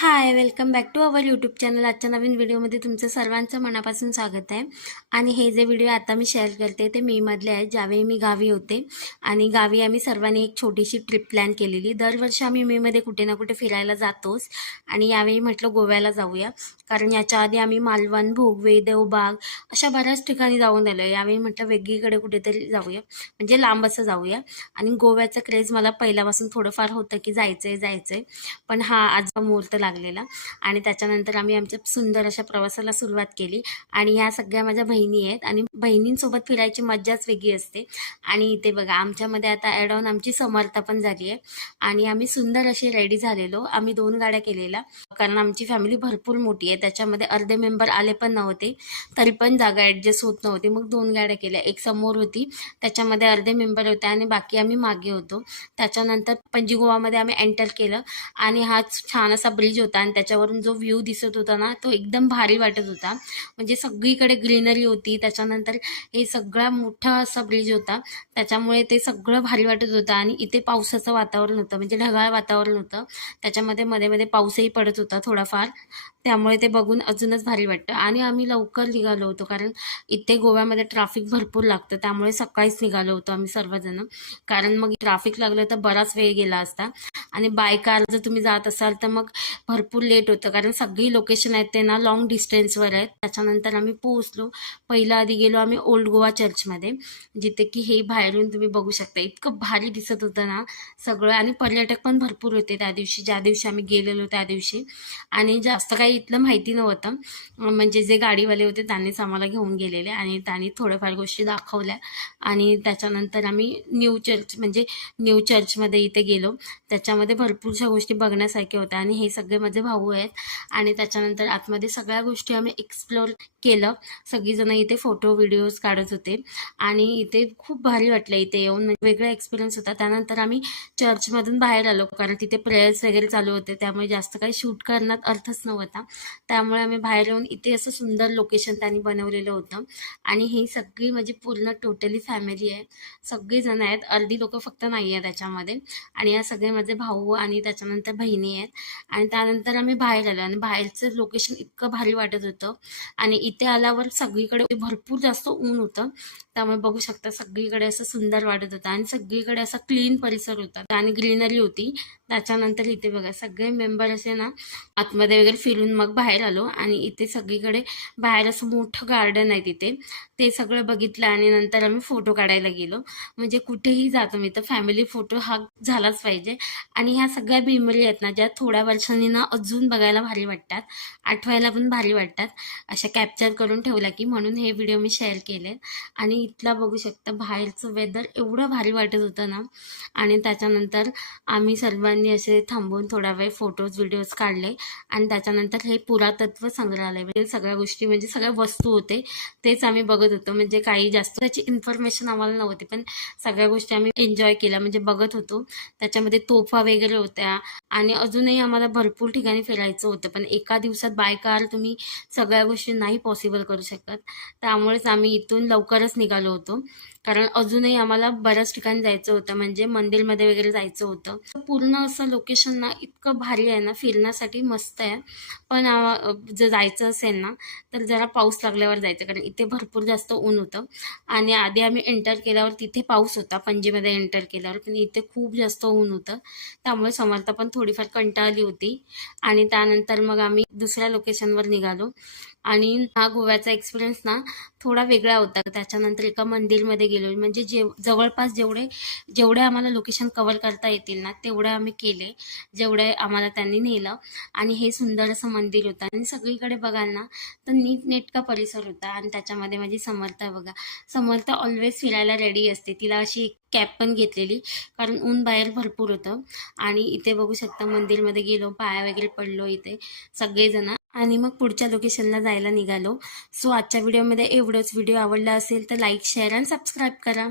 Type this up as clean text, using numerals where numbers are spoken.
High, welcome back to our YouTube channel. आजच्या नवीन व्हिडिओमध्ये तुमचं सर्वांचं मनापासून स्वागत आहे. आणि हे जे व्हिडिओ आता मी शेअर करते ते मेमधले आहेत, ज्यावेळी मी गावी होते. आणि गावी आम्ही सर्वांनी एक छोटीशी ट्रिप प्लॅन केलेली. दरवर्षी आम्ही मेमध्ये कुठे ना कुठे फिरायला जातोच. आणि यावेळी म्हटलं गोव्याला जाऊया, कारण याच्या आधी आम्ही मालवण, भोगवे, देवबाग अशा बऱ्याच ठिकाणी जाऊन आलो. यावेळी म्हटलं वेगळीकडे कुठेतरी जाऊया, म्हणजे लांब असं जाऊया. आणि गोव्याचं क्रेज मला पहिल्यापासून थोडंफार होतं की जायचंय. पण हा आज मुहूर्त लागलेला. आणि त्याच्यानंतर आम्ही आमच्या सुंदर अशा प्रवासाला सुरुवात केली. आणि ह्या सगळ्या माझ्या बहिणी आहेत आणि बहिणींसोबत फिरायची मज्जाच वेगळी असते. आणि इथे बघा, आमच्यामध्ये आता ॲड ऑन आमची समर्था पण झाली आहे. आणि आम्ही सुंदर असे रेडी झालेलो. आम्ही 2 गाड्या केलेल्या, कारण आमची फॅमिली भरपूर मोठी आहे. त्याच्यामध्ये अर्धे मेंबर आले पण नव्हते, तरी पण जागा ॲडजस्ट होत नव्हती. मग 2 गाड्या केल्या. एक समोर होती, त्याच्यामध्ये अर्धे मेंबर होते आणि बाकी आम्ही मागे होतो. त्याच्यानंतर पणजी गोवामध्ये आम्ही एंटर केलं. आणि हा छान असा ब्रिज होता आणि त्याच्यावरून जो व्ह्यू दिसत होता ना, तो एकदम भारी वाटत होता. म्हणजे सगळीकडे ग्रीनरी होती. त्याच्यानंतर हे सगळा मोठा असा ब्रिज होता, त्याच्यामुळे ते सगळं भारी वाटत होतं. आणि इथे पावसाचं वातावरण होतं, म्हणजे ढगाळ वातावरण होतं. त्याच्यामध्ये मध्ये मध्ये पाऊसही पडत होता थोडाफार, त्यामुळे ते बघून अजूनच भारी वाटतं. आणि आम्ही लवकर निघालो होतो, कारण इथे गोव्यामध्ये ट्रॅफिक भरपूर लागतं, त्यामुळे सकाळीच निघालो होतो आम्ही सर्वजण. कारण मग ट्रॅफिक लागलं तर बराच वेळ गेला असता. आणि बाय कार जर तुम्ही जात असाल तर मग भरपूर लेट होतं, कारण सगळी लोकेशन आहेत ते ना लॉंग डिस्टन्सवर आहेत. त्याच्यानंतर आम्ही पोहोचलो. पहिला आधी गेलो आम्ही ओल्ड गोवा चर्चमध्ये, जिथे की हे बाहेरून तुम्ही बघू शकता. इतकं भारी दिसत होतं ना सगळं. आणि पर्यटक पण भरपूर होते त्या दिवशी, ज्या दिवशी आम्ही गेलेलो त्या दिवशी. आणि जास्त काही इथलं माहिती नव्हतं, म्हणजे जे गाडीवाले होते त्यांनीच आम्हाला घेऊन गेलेले आणि त्यांनी थोड्याफार गोष्टी दाखवल्या. आणि त्याच्यानंतर आम्ही न्यू चर्चमध्ये इथे गेलो. त्याच्यामध्ये भरपूरशा गोष्टी बघण्यासारख्या होत्या. आणि हे सगळे माझे भाऊ आहेत. आणि त्याच्यानंतर आतमध्ये सगळ्या गोष्टी आम्ही एक्सप्लोर केलं. सगळीजण इथे फोटो व्हिडिओज काढत होते. आणि इथे खूप भारी वाटलं इथे येऊन, म्हणजे वेगळा एक्सपिरियन्स होता. त्यानंतर आम्ही चर्चमधून बाहेर आलो, कारण तिथे प्रेयर्स वगैरे चालू होते, त्यामुळे जास्त काही शूट करण्यात अर्थच नव्हता. त्यामुळे आम्ही बाहेर येऊन इथे असं सुंदर लोकेशन त्यांनी बनवलेलं होतं. आणि ही सगळी माझी पूर्ण टोटली फॅमिली आहे, सगळेजण आहेत, अर्धी लोक फक्त नाही आहे त्याच्यामध्ये. आणि या सगळे माझे भाऊ आणि त्याच्यानंतर बहिणी आहेत. आणि त्यानंतर आम्ही बाहेर आलो आणि बाहेरचं लोकेशन इतकं भारी वाटत होतं. आणि इथे आल्यावर सगळीकडे भरपूर जास्त ऊन होतं, त्यामुळे बघू शकता सगळीकडे असं सुंदर वाटत होतं. आणि सगळीकडे असा क्लीन परिसर होता आणि ग्रीनरी होती. त्याच्यानंतर इथे बघा, सगळे मेंबर असे ना आतमध्ये वगैरे फिरून मग बाहेर आलो. आणि इथे सगळीकडे बाहेर असं मोठं गार्डन आहे तिथे, ते सगळं बघितलं. आणि नंतर आम्ही फोटो काढायला गेलो. म्हणजे कुठेही जातो मी तर फॅमिली फोटो हा झालाच पाहिजे. आणि ह्या सगळ्या मेमरी आहेत ना, ज्या थोड्या वर्षांनी ना अजून बघायला भारी वाटतात, आठवायला पण भारी वाटतात, अशा कॅप्चर करून ठेवल्या की, म्हणून हे व्हिडिओ मी शेअर केले. आणि इथला बघू शकता बाहेरचं वेदर एवढं भारी वाटत होतं ना. आणि त्याच्यानंतर आम्ही सर्वांनी असे थांबून थोडा वेळ फोटोज व्हिडिओज काढले. आणि त्याच्यानंतर हे पुरातत्व संग्रहालय, म्हणजे सगळ्या गोष्टी, म्हणजे सगळ्या वस्तू होते तेच आम्ही बघत होतो. म्हणजे काही जास्त त्याची इन्फॉर्मेशन आम्हाला नव्हती, पण सगळ्या गोष्टी आम्ही एन्जॉय केल्या, म्हणजे बघत होतो. त्याच्यामध्ये तोफा वगैरे होत्या. आणि अजूनही आम्हाला भरपूर ठिकाणी फिरायचं होतं, पण एका दिवसात बाय कार तुम्ही सगळ्या गोष्टी नाही पॉसिबल करू शकत. त्यामुळेच आम्ही इथून लवकरच निघालो होतो, कारण अजूनही आम्हाला बऱ्याच ठिकाणी जायचं होतं, म्हणजे मंदिरमध्ये वगैरे जायचं होतं. पूर्ण असं लोकेशन ना इतकं भारी आहे ना, फिरण्यासाठी मस्त आहे. पण जर जायचं असेल ना तर जरा पाऊस लागल्यावर जायचं, कारण इथे भरपूर जास्त ऊन होतं. आणि आधी आम्ही एंटर केल्यावर तिथे पाऊस होता, पणजीमध्ये एंटर केल्यावर, पण इथे खूप जास्त ऊन होतं. त्यामुळे समर्था पण थोडीफार कंटाळली होती. आणि त्यानंतर मग आम्ही दुसऱ्या लोकेशनवर निघालो. आणि हा गोव्याचा एक्सपिरियन्स ना थोडा वेगळा होता. त्याच्यानंतर एका मंदिरमध्ये गेलो, म्हणजे जवळपास जेवढे जेवढे आम्हाला लोकेशन कव्हर करता येतील ना तेवढे आम्ही केले, जेवढे आम्हाला त्यांनी नेलं. आणि हे सुंदर असं मंदिर होतं. आणि सगळीकडे बघाल ना तर नीटनेटका परिसर होता. आणि त्याच्यामध्ये माझी समर्था बघा, समर्था ऑलवेज फिरायला रेडी असते. तिला अशी कॅप पण घेतलेली, कारण ऊन बाहेर भरपूर होतं. आणि इथे बघू शकता मंदिरमध्ये गेलो, पाया वगैरे पडलो इथे सगळेजण. आणि मग पुढच्या लोकेशनला जायला निघालो. सो आजच्या व्हिडिओमध्ये एवढंच. व्हिडिओ आवडला असेल तर लाईक, शेअर आणि सबस्क्राईब करा.